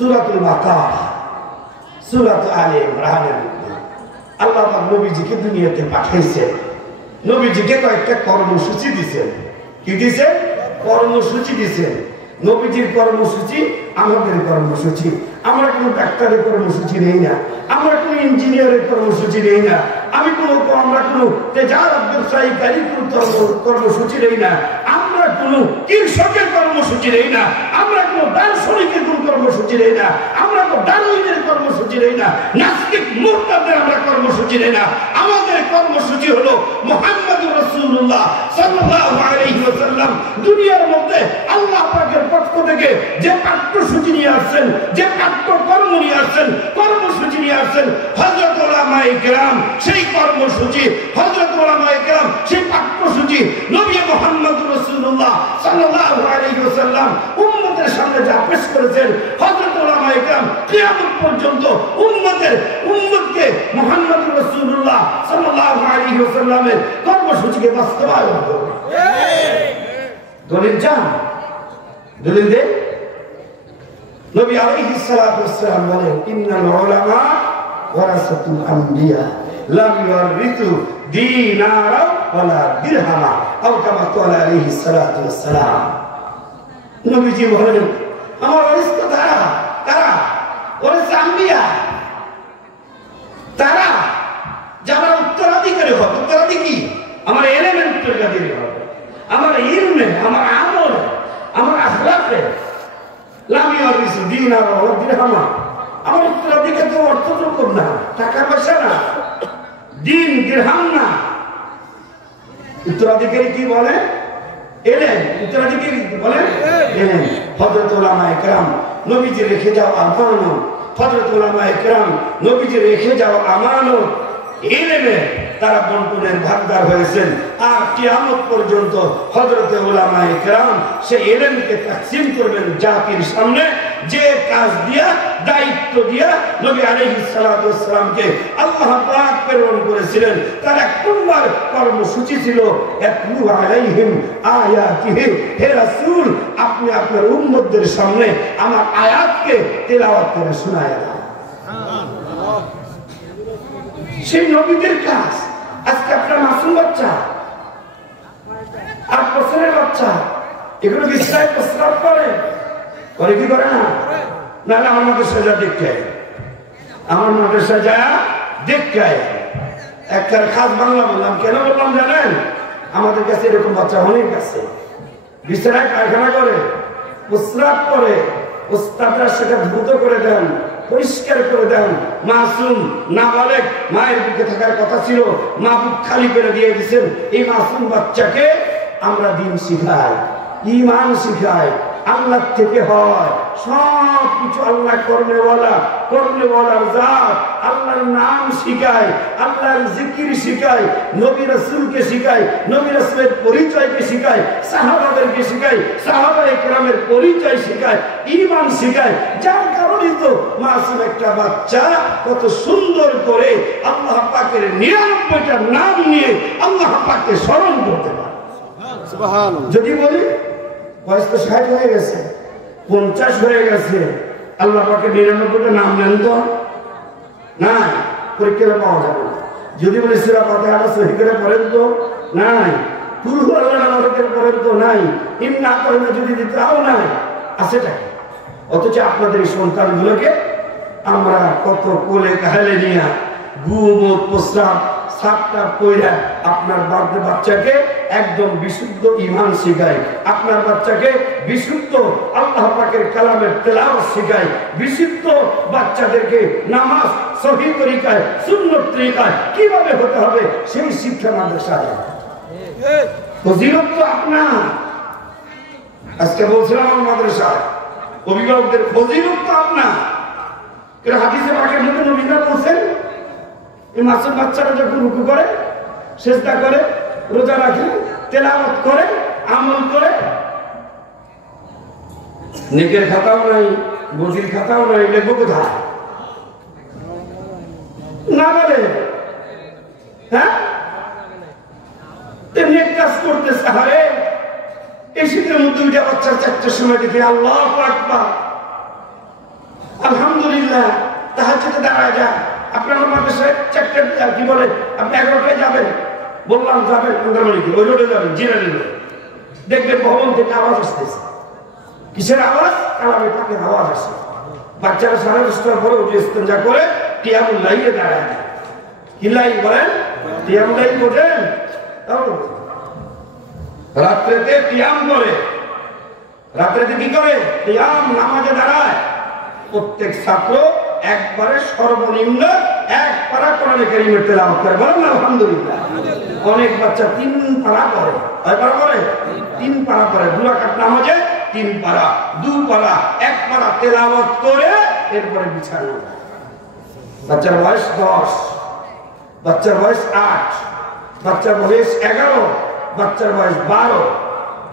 সূরাতুল বাকারা, সূরাত আলে ইমরানের মধ্যে আল্লাহ পাক নবীজিকে দুনিয়াতে পাঠাইছেন। নবীজিকে কয়েকটা কর্মসূচি দিয়েছেন। কি দিয়েছেন? কর্মসূচি দিয়েছেন। নবীজির কর্মসূচি আমাদের কর্মসূচি। আমরা কোনো ডাক্তারের কর্মসূচি নেই না, আমরা কোনো ইঞ্জিনিয়ারের কর্মসূচি নেই না, আমরা কোনো তেজারত ব্যবসায়ীকারী কোনো কর্মসূচি নেই না, আমরা কোনো কৃষকের কর্মসূচি নেই না, আমরা কোনো দার্শনিকের কোনো কর্মসূচি নেই না, আমরা কোনো ডারউইনের কর্মসূচি নেই না, নাস্তিক মুরতাদের আমরা কর্মসূচি নেই না। আমাদের কর্মসূচি হলো মুহাম্মদুর রাসূলুল্লাহ সাল্লাল্লাহু আলাইহি ওয়াসাল্লাম দুনিয়ার মধ্যে আল্লাহ পাকের পক্ষ থেকে যে পাঠ্যসূচি নিয়ে আসছেন, যে পাঠ্যকর্ম নিয়ে আসছেন, কর্মসূচি নিয়ে আসছেন, হযরত উলামায়ে কেরাম সেই কর্মসূচি, হযরত উলামায়ে কেরাম সেই পাঠ্যসূচি নবী মুহাম্মদুর রাসূলুল্লাহ সাল্লাল্লাহু আলাইহি ওয়াসাল্লাম উম্মতের সামনে যা পেশ করেছেন, হযরত উলামায়ে কেরাম কিয়ামত পর্যন্ত উম্মতকে মুহাম্মদুর রাসূলুল্লাহ সাল্লাল্লাহু আলাইহি ওয়াসাল্লামের কর্মসূচিকে বাস্তবায়ন করবে। দলিল চান? দলিল দে। নবী আলাইহিস সালাতু ওয়াস সালাম বলেন, ইন্নাল উলামা ওয়ারাসাতুল আমবিয়া লা ইউরিথু দীনারা ওয়ালা দিরহামা আও কামা ক্বালা আলাইহিস সালাতু ওয়াস সালাম। নবীজি বলেন, আমার ওয়ারিস তো তারা ওয়ারিস আম্বিয়া, তারা যারা উত্তরাধিকারী হবে। উত্তরাধিকারী কি? আমার এলিমেন্ট উত্তরাধিকারী হবে, আমার ইলমে, আমার আমল, আমার আখলাকে। লাম ইউরিথু দীনারা ওয়ালা দিরহামা। আমার উত্তরাধিকার তো অর্থযোগ্য না, টাকা পয়সা না, দিন দিরহাম না। উত্তরাধিকারী কি বলে? এলেন। উত্তরাধিকারী কি বলে? এলেন। হযরত উলামায়ে কেরাম নবীজি রেখে যাওয়া আমানত, হযরত উলামায়ে কেরাম নবীজি রেখে যাওয়া আমানত এলেমে তারা বন্টনের ভাগদার হয়েছেন। আর কিয়ামত পর্যন্ত হযরত উলামায়ে কেরাম সেই এলেমকে তাকসীম করবেন জাতির সামনে। যে কাজ দিয়া, দায়িত্ব দিয়া নবী আলাইহিস সালাতু ওয়াস সালামকে আল্লাহ পাক প্রেরণ করেছিলেন, তার এক নম্বর কর্মসূচি ছিল ইয়াতলু আলাইহিম আয়াতিহি। হে রাসূল, আপনি আপনার উম্মতদের সামনে আমার আয়াতকে তেলাওয়াত করে শোনায়া দেন। সেই নবীদের কাজ। আজকে আপনার মাসুম বাচ্চা, 8 বছরের বাচ্চা, এগুলো বিছানায় প্রস্রাব করে কি করে না? নাহলে আমার মাদ্রাসায় যা দেখতে হয়, আমার মাদ্রাসায় যা দেখতে হয়। একটা খাস বাংলা বললাম, কেন বললাম জানেন? আমাদের কাছে এরকম বাচ্চা অনেক আছে, বিছানায় পায়খানা করে, প্রস্রাব করে, ওস্তাদরা সেটা দ্রুত করে দেন, পরিষ্কার করে দেন। মাসুম নাবালেগ, মায়ের বুকে থাকার কথা ছিল, মা বুক খালি করে দিয়ে দিয়েছেন। এই মাসুম বাচ্চাকে আমরা দিন শিখাই, ঈমান শিখাই, আল্লাহ থেকে হয়, সব কিছু আল্লাহ কর্মেওয়ালার জাত, আল্লাহর নাম শিখায়, আল্লাহর জিকির শিখায়, নবী রাসূলকে শিখায়, নবী রাসূলের পরিচয়কে শিখায়, সাহাবাদেরকে শিখায়, সাহাবায়ে কেরামের পরিচয় শিখায়, ঈমান শিখায়। যার কারণে তো মাসুম একটা বাচ্চা কত সুন্দর করে আল্লাহ পাকের 99টা নাম নিয়ে আল্লাহ পাককে স্মরণ করতে পারে। সুবহানাল্লাহ। যদি বলি বয়স তো 60 হয়ে গেছে, 50 হয়ে গেছে, আল্লাহ পাকের 99টা নাম নেন তো নাই, পরীক্ষা পাওয়া যাবে না। যদি বলি সূরা ফাতিহাটা সহি করে পড়েন তো নাই, কুল হুয়াল্লাহু আহাদ পড়েন তো নাই, ইন্না আতাইনা যদি দিতেও নাই, আছেটা। অথচ আপনাদের এই সন্তানগুলোকে আমরা কত কোলে কাহেলে নিয়ে গুমত প্রস্রাব সাতটা পয়রা আপনার বাচ্চাকে একদম বিশুদ্ধ ঈমান শিখায়, আপনার বাচ্চাকে বিশুদ্ধ আল্লাহ পাকের কালামের তেলাওয়াত শিখায়, বিশুদ্ধ বাচ্চাদেরকে নামাজ সহি তরিকায়, সুন্নত তরিকায় কিভাবে হতে হবে সেই শিক্ষা মাদ্রাসায়। ফজিলত তো আপনার। আজকে বলছিলাম আমার মাদ্রাসায় অভিভাবকদের ফজিলত তো আপনার। হাদিসে পাকের মধ্যে নবীরা বলছেন, এই মাসুম বাচ্চারা যখন রুকু করে, সিজদা করে, রোজা রাখে, তেলাওয়াত করে, আমল করে, নেকের খাতাও নাই, বদির খাতাও নাই, লিখবো কোথায়? না বলে হ্যাঁ নেক কাজ করতেছে। হারে এই শীতের মধ্যে বাচ্চার 4টার সময় দেখে আল্লাহু আকবার, আলহামদুলিল্লাহ তাহাজ্জুদে দাঁড়ায় যায়। আপনার মাদ্রাসায় চারটে কি বলে আপনি 11টায় যাবেন, বললাম যাবেন কুন্দারমালিকে, ওই রোডে যাবেন, জিরানি রোড, দেখবেন ভবন থেকে আওয়াজ আসতেছে। কিসের আওয়াজ? কালামে পাকের আওয়াজ আসে। বাচ্চারা 10:30টার পরে উঠে ইস্তেঞ্জা করে কিয়ামুল লাইলে দাঁড়ায়। কি লাই বলেন? কিয়ামুল লাইল বোঝেন? রাত্রেতে কিয়াম করে, রাত্রেতে কি করে? কিয়াম নামাজে দাঁড়ায়। প্রত্যেক ছাত্র একবারে সর্বনিম্ন 1 পারা কোরআন কারীমের তেলাওয়াত করে। বলেন আলহামদুলিল্লাহ। অনেক বাচ্চা 3 পারা করে। কয় পারা করে? 3 পারা করে। 2 রাকাত নামাজে 3 পারা, 2 পারা, 1 পারা তেলাওয়াত করে এরপরে বিছানা। বাচ্চার বয়স 10, বাচ্চার বয়স 8, বাচ্চার বয়স 11, বাচ্চার বয়স 12।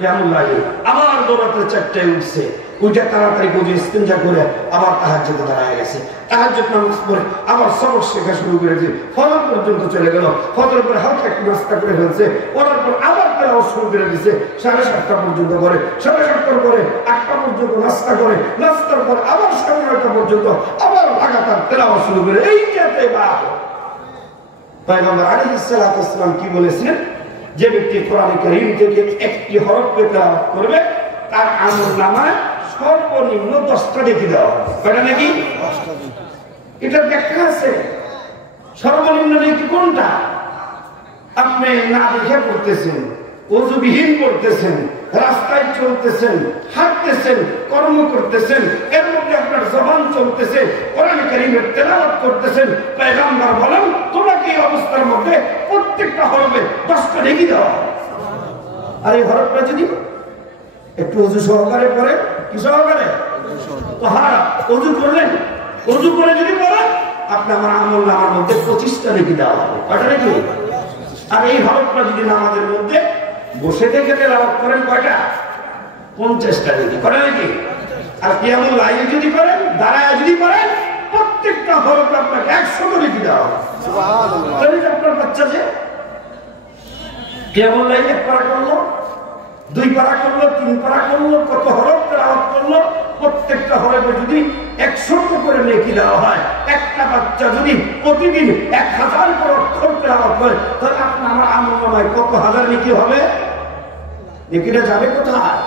কেমন লাগে? আবার দৌড়াতে 4টায় উঠছে, উঠে তাড়াতাড়ি বুঝে ইস্তেঞ্জা করে আবার তাহাজ্জুদে দাঁড়ায় গেছে। তাহাজ্জুদ নামাজ পড়ে আবার সবক শেখা শুরু করেছে। ফজর পর্যন্ত চলে গেল। ফজর পরে হালকা একটু নাস্তা করে ফেলছে, পড়ার পর আবার তেলাওয়াত শুরু করে দিছে। 7:30টা পর্যন্ত করে, 7:30টার পরে 8টা পর্যন্ত নাস্তা করে, নাস্তার পর আবার 9:30টা পর্যন্ত আবার লাগাতার তেলাওয়াত শুরু করে। এই যাতে পয়গম্বর আলাইহিস সালাতু ওয়াস সালাম কি বলেছেন? যে ব্যক্তি কোরআন কারীম থেকে একটি হরফ তেলাওয়াত করবে তার আমলনামায় সর্বনিম্ন 10টা নেকি দেওয়া হবে। কয়টা নেকি? 10টা। এটা ব্যাখ্যা আছে। সর্বনিম্ন নেকি কোনটা? আপনি না দেখে পড়তেছেন, ওযুবিহীন পড়তেছেন, রাস্তায় চলতেছেন, হাঁটতেছেন, কর্ম করতেছেন, এর মধ্যে আপনার জবান চলতেছে, কোরআন কারীমের তেলাওয়াত করতেছেন। পয়গম্বর বলেন তোমাকে এই অবস্থার মধ্যে প্রত্যেকটা হরফে 10টা নেকি দেওয়া হবে। আর এই হরফটা যদি একটু ওযু সহকারে পড়ে, কি সহকারে? তাহারা ওযু করলেন, ওযু করে যদি পড়েন আপনি আমার আমলনামার মধ্যে 25টা নেকি দেওয়া হবে। কয়টা নেকি? আর এই হরফটা যদি নামাজের মধ্যে বসে থেকে তেলাওয়াত করেন কয়টা? 50টা নেকি। কয়টা নেকি? আর কিয়ামুল লাইল যদি করেন, দাঁড়ায় যদি করেন, প্রত্যেকটা হরফে আপনাকে 100 নেকি দেওয়া হবে। সুবহানাল্লাহ। তাহলে আপনার বাচ্চা যে কিয়ামুল লাইল 1 পারা করলো, 2 পারা করলো, 3 পারা করলো, কত হরফ তেলাওয়াত করলো, প্রত্যেকটা হরফে যদি 100 করে নেকি দেওয়া হয়, একটা বাচ্চা যদি প্রতিদিন 1000 করে অক্ষর তেলাওয়াত করে, তাহলে আপনার আমার আমলনামায় কত হাজার নেকি হবে? নেকিটা যাবে কোথায়?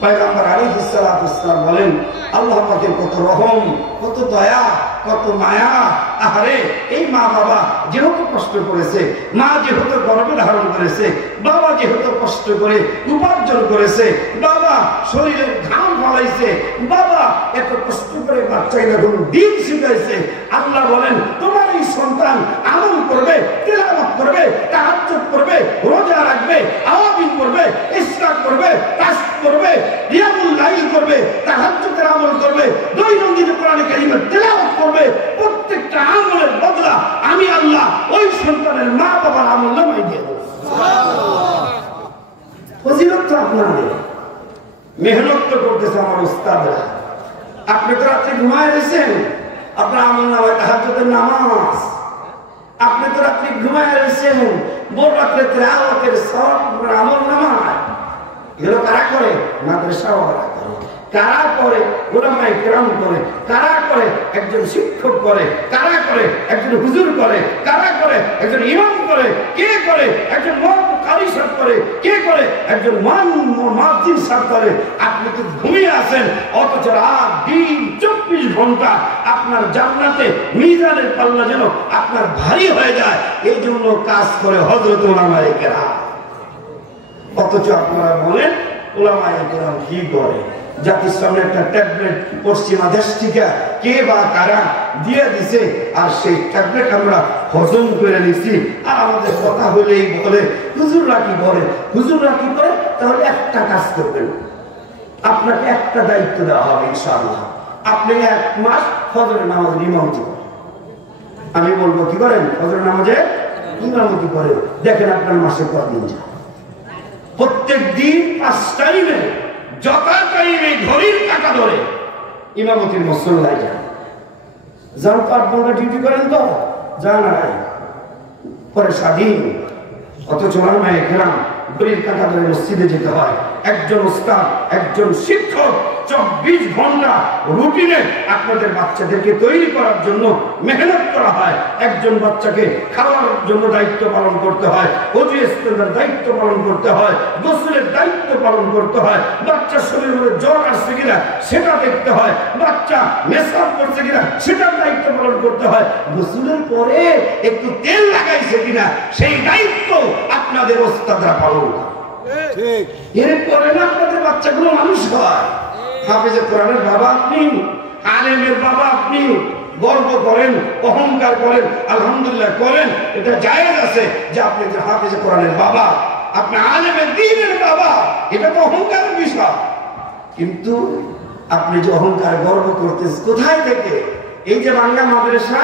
পয়গম্বর আলাইহিস সালাতু ওয়াস সালাম বলেন আল্লাহ পাকের কত রহম, কত দয়া, কত মায়া। আহারে এই মা বাবা যেহেতু কষ্ট করেছে, মা যেহেতু গর্ভে ধারণ করেছে, বাবা যেহেতু কষ্ট করে উপার্জন করেছে, বাবা শরীরের ঘাম ফলাইছে, বাবা এত কষ্ট করে বাচ্চাকে যখন দিন শিখাইছে, আল্লাহ বলেন তোমার এই সন্তান আমল করবে, তেলাওয়াত করবে, তাহাজ্জুদ করবে, রোজা রাখবে, আওয়াবিন করবে, ইসরাক করবে, তাসবিহ করবে, কিয়ামুল লাইল করবে, তাহাজ্জুদের আমল করবে, দৈনন্দিন কোরআন কারীমের তেলাওয়াত করবে, প্রত্যেকটা আমলের বদলা আমি আল্লাহ ওই সন্তানের মা বাবার আমলনামায় দিয়ে দেব। সুবহানাল্লাহ। ফজিলত তো আপনাদের, মেহনত তো করতেছে আমার উস্তাদরা। আপনি তো রাত্রে ঘুমায় রয়েছেন, আপনার আমলনামায় তাহাজ্জুদের নামাজ। আপনি তো রাত্রে ঘুমায় রয়েছেন, ভোর রাত্রে তেলাওয়াতের সওয়াব আমলনামায়। এগুলো কারা করে? মাদ্রাসাওয়ালা করে। কারা করে? উলামায়ে কেরাম করে। কারা করে? একজন শিক্ষক করে। কারা করে? একজন হুজুর করে। কারা করে? একজন ইমাম করে। কে করে? একজন কারি সাহেব করে। কে করে? একজন মুয়াজ্জিন সাহেব করে। আপনি তো ঘুমিয়ে আছেন, অথচ রাত দিন 24 ঘন্টা আপনার জান্নাতে মিজানের পাল্লা যেন আপনার ভারী হয়ে যায়, এই জন্য কাজ করে হযরত উলামায়ে কেরাম। অথচ আপনারা বলেন উলামায়ে কেরাম কি করে? জাতির সামনে একটা ট্যাবলেট পশ্চিমা দেশ থেকে কে বা কারা দিয়ে দিছে, আর সেই ট্যাবলেট আমরা হজম করে নিছি। আর আমাদের কথা হলেই বলে হুজুররা কি করে, হুজুররা কি করে। তাহলে একটা কাজ করবেন, আপনাকে একটা দায়িত্ব দেওয়া হবে ইনশাআল্লাহ। আপনি 1 মাস ফজরের নামাজের ইমামতি করেন। আমি বলবো কি করেন? ফজরের নামাজে ইমামতি করেন। দেখেন আপনার মাসে কতদিন যায়। প্রত্যেক দিন 5 টাইমে যথা টাইমে ঘড়ির কাঁটা ধরে ইমামতির মুসল্লায় যান। যান তো 8 ঘন্টা ডিউটি করেন, তো যান আর পরে স্বাধীন। অথচ উলামায়ে কেরাম ঘড়ির কাঁটা ধরে মসজিদে যেতে হয়। একজন উস্তাদ, একজন শিক্ষক 24 ঘন্টা রুটিনে আপনাদের বাচ্চাদেরকে তৈরি করার জন্য মেহনত করা হয়। একজন বাচ্চাকে খাওয়ার জন্য দায়িত্ব পালন করতে হয়, ওযু ইস্তেঞ্জার দায়িত্ব পালন করতে হয়, গোসলের দায়িত্ব পালন করতে হয়, বাচ্চার শরীরে জ্বর আসছে কিনা সেটা দেখতে হয়, বাচ্চা মেসাব করছে কিনা সেটার দায়িত্ব পালন করতে হয়, গোসলের পরে একটু তেল লাগাইছে কিনা সেই দায়িত্ব আপনাদের ওস্তাদরা পালন করে। ঠিক, এরপরে না আপনাদের বাচ্চাগুলো মানুষ হয়। হাফেজে কোরআনের বাবা আপনি, আলেমের বাবা আপনি, গর্ব করেন, অহংকার করেন, আলহামদুলিল্লাহ করেন, এটা জায়েজ আছে যে আপনি যে হাফেজে কোরআনের বাবা, আপনি আলেমের দ্বীনের বাবা, এটা তো অহংকারের বিষয়। কিন্তু আপনি যে অহংকার গর্ব করতেছেন কোথায় থেকে? এই যে বাংলা মাদ্রাসা,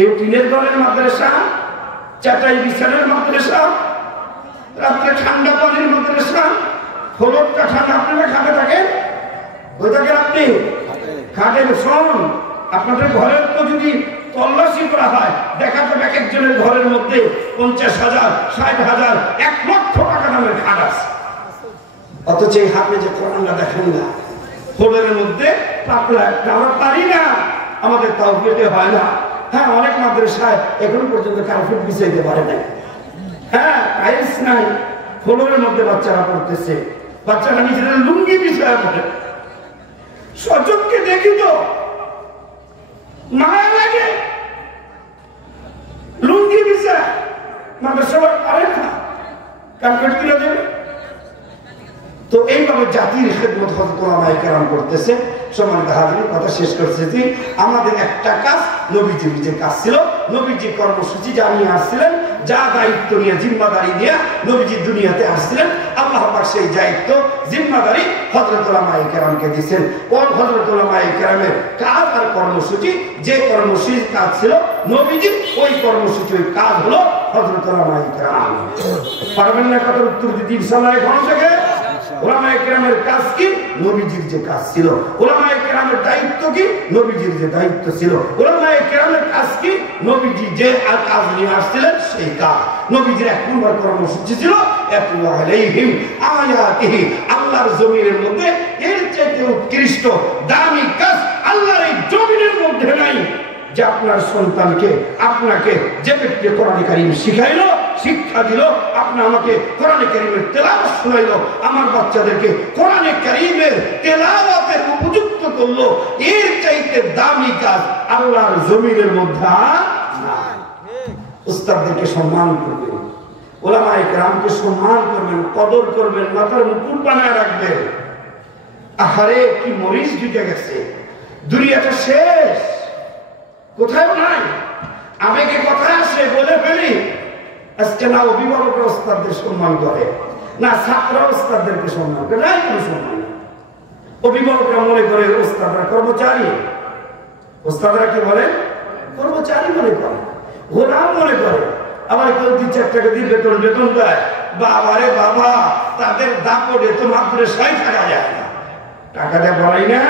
এই টিনের ঘরের মাদ্রাসা, চাটাই বিছানের মাদ্রাসা, রাত্রে ঠান্ডা পানির মাদ্রাসা, হলুদ ঠান্ডা আপনারা খাটে থাকেন, ওই থাকেন আপনি খাটের শোন। আপনাদের ঘরের তো যদি তল্লাশি করা হয় দেখা যাবে এক একজনের ঘরের মধ্যে 50,000, 60,000, 1 লক্ষ টাকা দামের খাট আছে। অথচ এই হাতে যে কোরআনটা দেখেন না, ফোনের মধ্যে পাতলা একটা, আমরা পারি না, আমাদের তাও পেতে হয় না। হ্যাঁ, অনেক মাদ্রাসায় এখন পর্যন্ত কার্পেট বিছাইতে পারে না। হ্যাঁ, টাইলস নাই, ফ্লোরের মধ্যে বাচ্চারা পড়তেছে, বাচ্চারা নিজেদের লুঙ্গি বিছায় পড়ে। সচক্ষে দেখি তো মায়া লাগে, লুঙ্গি বিছায় মাদ্রাসা পারে না, কার্পেট কিনে দেবে। তো এইভাবে জাতির খেদমত হযরত উলামায়ে কেরাম করতেছে। সম্মানিত হাজিরিন, কথা শেষ করতেছি, আমাদের একটা কাজ, নবীজির যে কাজ ছিল, নবীজি কর্মসূচি যা নিয়ে আসছিলেন, যা দায়িত্ব নিয়ে জিম্মাদারি নিয়ে নবীজি দুনিয়াতে আসছিলেন, আল্লাহ পাক সেই দায়িত্ব জিম্মাদারি হযরত উলামায়ে কেরামকে দিয়েছেন। ওই হযরত উলামায়ে কেরামের কাজ আর কর্মসূচি, যে কর্মসূচির কাজ ছিল নবীজি, ওই কর্মসূচি, ওই কাজ হলো হযরত উলামায়ে কেরাম। পারবেন না কথার উত্তর দিতে ইনশাআল্লাহ এখন থেকে? উলামায়ে কেরামের কাজ কি? নবীজির যে কাজ ছিল। উলামায়ে কেরামের দায়িত্ব কি? নবীজির যে দায়িত্ব ছিল। উলামায়ে কেরামের কাজ কি? নবীজি যে কাজ নিয়ে আসছিলেন সেই কাজ। নবীজির 1 নম্বর কর্মসূচি ছিল ইয়াতলু আলাইহিম আয়াতিহি, আল্লাহর জমিনের মধ্যে এর চাইতে উৎকৃষ্ট দামি কাজ আল্লাহর এই জমিনের মধ্যে নাই যে আপনার সন্তানকে, আপনাকে যে ব্যক্তি কোরআন কারীম শিখাইলো, শিক্ষা দিল, আপনি আমাকে কোরআন কারীমের তেলাওয়াত শোনাইলো, আমার বাচ্চাদেরকে কোরআন কারীমের তেলাওয়াতের উপযুক্ত করলো, এর চাইতে দামি কাজ আল্লাহর জমিনের মধ্যে নাই। উস্তাদদেরকে সম্মান করবেন, উলামায়ে কেরামকে সম্মান করবেন, কদর করবেন, মাথার মুকুট বানায় রাখবেন। আহারে কি মরিচ ঢুকে গেছে, দুনিয়াটা শেষ, কোথায় নাই, আবেগে কোথায় আসে বলে ফেলি। আজকে না অভিভাবকরা ওস্তাদদের সম্মান করে, না ছাত্ররা ওস্তাদদেরকে সম্মান করে, নাই কোনো সম্মান। অভিভাবকরা মনে করে ওস্তাদরা কর্মচারী, ওস্তাদরা কি বলে? কর্মচারী মনে করে, গোলাম মনে করে। আবার কেউ 2-4 টাকা দিয়ে বেতন দেয়, বাবারে বাবা, তাদের দাপটে তো মাদ্রাসায় থাকা যায় না, টাকা দেয় বলাই না।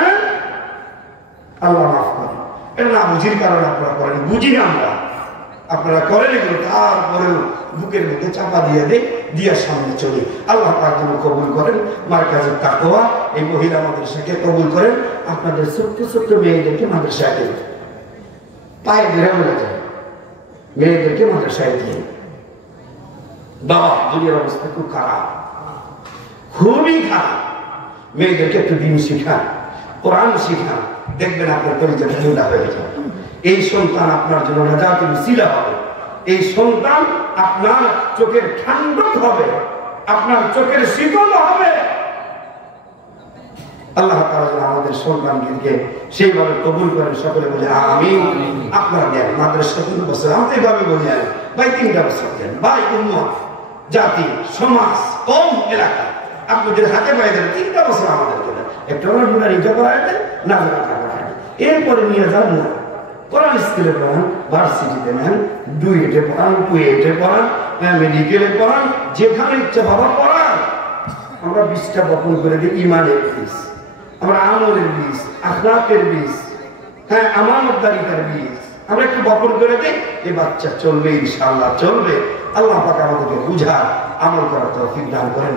আল্লাহ মাফ করে, এটা না বুঝির কারণে আপনারা করেন, বুঝি না আমরা, আপনারা করেন এগুলো, তারপরেও বুকের মধ্যে চাপা দিয়ে দেয়, দিয়ে সামনে চলি। আল্লাহ পাক যেন কবুল করেন, মার্কাজের তাকওয়া এই মহিলা মাদ্রাসাকে কবুল করেন। আপনাদের ছোট্ট ছোট্ট মেয়েদেরকে মাদ্রাসায় দেন, পায়ে ধরে বলে যায়, মেয়েদেরকে মাদ্রাসায় দিয়ে। বাবা, দুনিয়ার অবস্থা খুব খারাপ, খুবই খারাপ। মেয়েদেরকে একটু দিন শিখান, কোরআন শিখান, দেখবেন আপনার পরিচয় ঠান্ডা হয়ে যাবে। এই সন্তান আপনার জন্য নাজাতের উসিলা হবে, এই সন্তান আপনার চোখের ঠান্ডক হবে, আপনার চোখের শীতল হবে। আল্লাহ তাআলা যেন আমাদের সন্তানকে সেইভাবে কবুল করেন, সকলে বলে আমিন। আপনারা দেন মাদ্রাসা 3 বছর, আমরা এইভাবে বলি ভাই 3টা বছর দেন, ভাই উম্মত, জাতি, সমাজ, কম, এলাকা, আপনাদের হাতে পায়ে দেন 3টা বছর আমাদেরকে দেন। একটা ওরা নুরানিটা করায় দেন, নাজরাটা করায় দেন, এরপরে নিয়ে যান না কোরআন স্কুলে পড়ান, ভার্সিটিতে নেন, ডুয়েটে পড়ান, কুয়েটে পড়ান, মেডিকেলে পড়ান, যেখানে ইচ্ছা বাবা পড়ান। আমরা 20টা বপন করে দিই, ইমানের বীজ, আমরা আমলের বীজ, আখলাকের বীজ, হ্যাঁ আমানতদারিতার বীজ আমরা একটু বপন করে দিই, এই বাচ্চা চলবে, ইনশাআল্লাহ চলবে। আল্লাহ পাক আমাদেরকে বুঝার, আমল করার তৌফিক দান করেন।